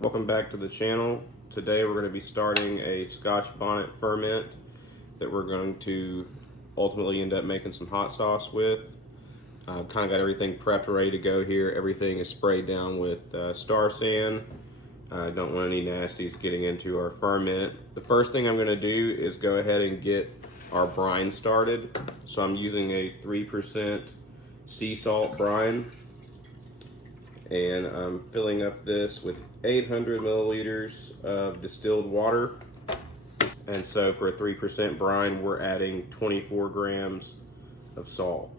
Welcome back to the channel. Today we're going to be starting a Scotch Bonnet ferment that we're going to ultimately end up making some hot sauce with. I've kind of got everything prepped, ready to go here. Everything is sprayed down with Star San. I don't want any nasties getting into our ferment. The first thing I'm going to do is go ahead and get our brine started. So I'm using a 3% sea salt brine. And I'm filling up this with 800 milliliters of distilled water. And so for a 3% brine, we're adding 24 grams of salt.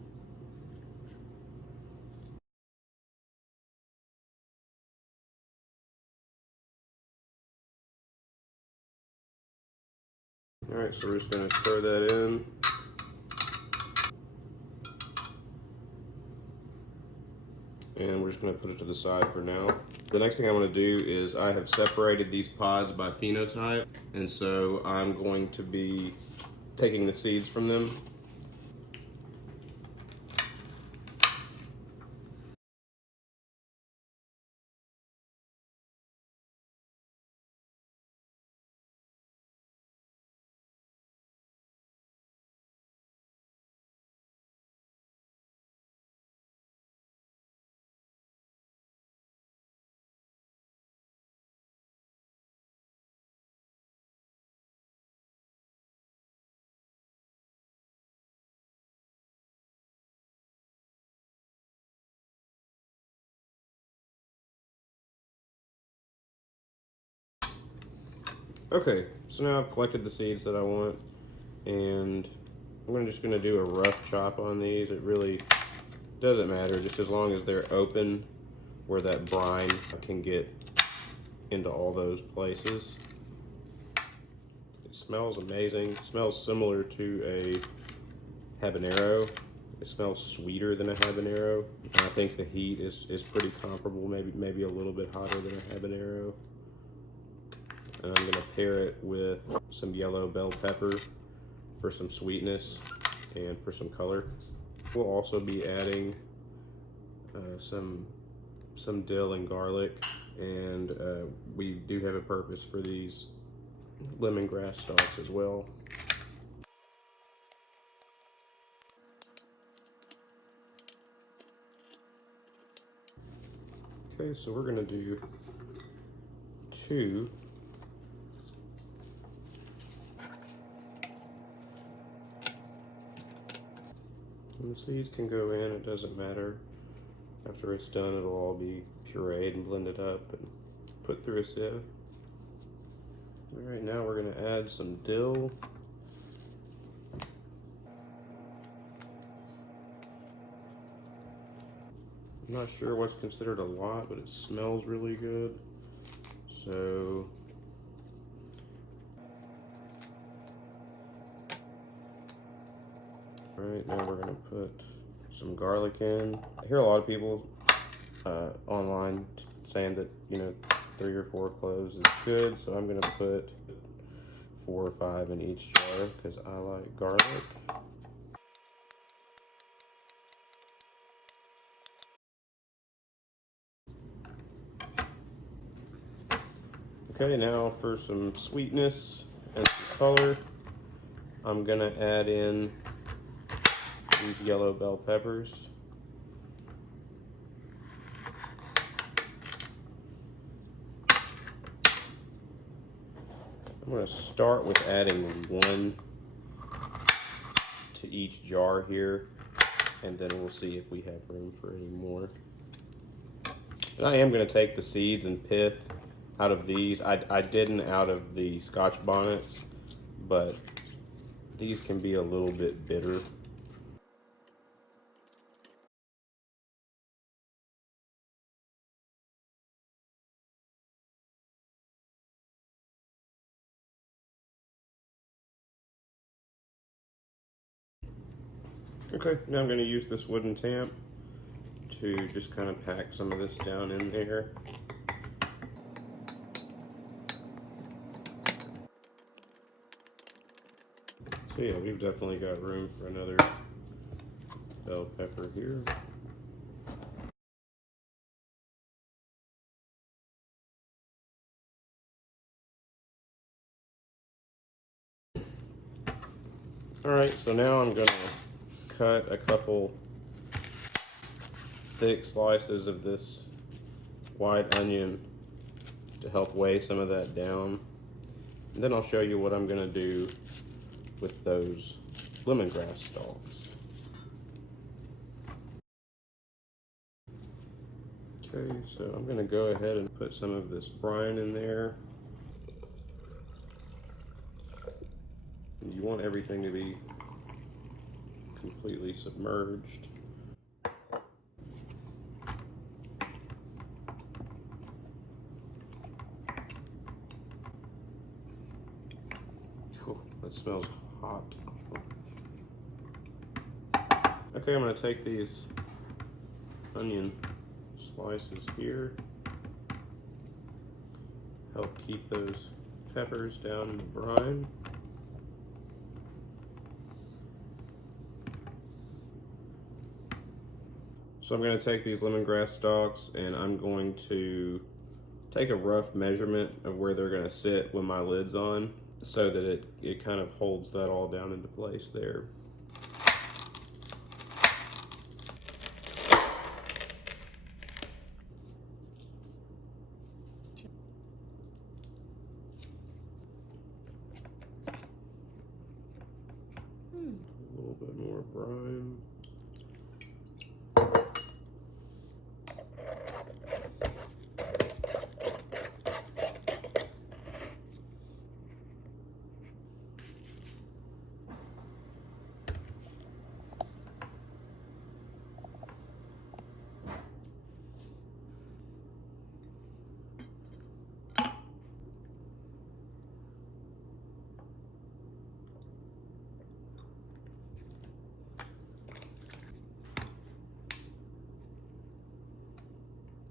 All right, so we're just gonna stir that in. And we're just gonna put it to the side for now. The next thing I'm gonna do is I have separated these pods by phenotype. And so I'm going to be taking the seeds from them. Okay, so now I've collected the seeds that I want, and I'm just gonna do a rough chop on these. It really doesn't matter, just as long as they're open where that brine can get into all those places. It smells amazing. It smells similar to a habanero. It smells sweeter than a habanero. And I think the heat is pretty comparable, maybe a little bit hotter than a habanero. And I'm gonna pair it with some yellow bell pepper for some sweetness and for some color. We'll also be adding some dill and garlic, and we do have a purpose for these lemongrass stalks as well. Okay, so we're gonna do 2. And the seeds can go in, it doesn't matter. After it's done, it'll all be pureed and blended up and put through a sieve. All right, now we're gonna add some dill. I'm not sure what's considered a lot, but it smells really good. So all right, now we're gonna put some garlic in. I hear a lot of people online saying that, 3 or 4 cloves is good, so I'm gonna put 4 or 5 in each jar because I like garlic. Okay, now for some sweetness and some color, I'm gonna add in these yellow bell peppers. I'm gonna start with adding 1 to each jar here, and then we'll see if we have room for any more. And I am gonna take the seeds and pith out of these. I didn't out of the Scotch Bonnets, but these can be a little bit bitter. Okay, now I'm gonna use this wooden tamp to just kind of pack some of this down in there. So yeah, we've definitely got room for another bell pepper here. All right, so now I'm gonna cut a couple thick slices of this white onion to help weigh some of that down. And then I'll show you what I'm gonna do with those lemongrass stalks. Okay, so I'm gonna go ahead and put some of this brine in there. You want everything to be completely submerged. Oh, that smells hot. Okay, I'm going to take these onion slices here, help keep those peppers down in the brine. So I'm going to take these lemongrass stalks and I'm going to take a rough measurement of where they're going to sit when my lid's on, so that it kind of holds that all down into place there. A little bit more brine.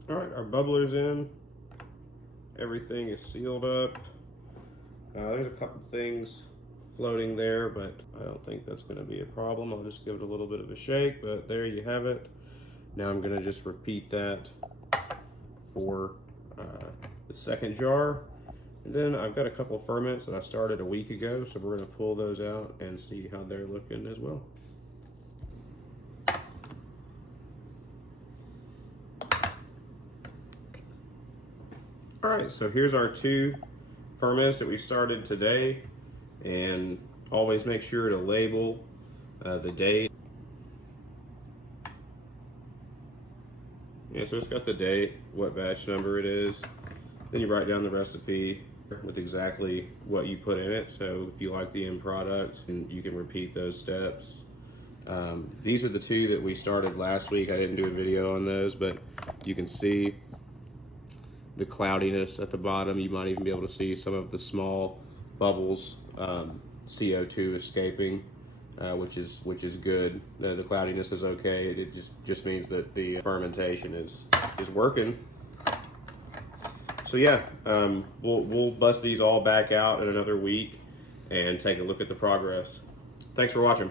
All right, our bubbler's in. Everything is sealed up. There's a couple things floating there, but I don't think that's going to be a problem. I'll just give it a little bit of a shake, but there you have it. Now I'm going to just repeat that for the second jar. And then I've got a couple ferments that I started a week ago, so we're going to pull those out and see how they're looking as well. All right, so here's our 2 ferments that we started today, and always make sure to label the date. Yeah, so it's got the date, what batch number it is. Then you write down the recipe with exactly what you put in it. So if you like the end product, and you can repeat those steps. These are the 2 that we started last week. I didn't do a video on those, but you can see the cloudiness at the bottom. You might even be able to see some of the small bubbles, CO2 escaping, which is good. The cloudiness is okay. It just means that the fermentation is working. So yeah, we'll bust these all back out in another week and take a look at the progress. Thanks for watching.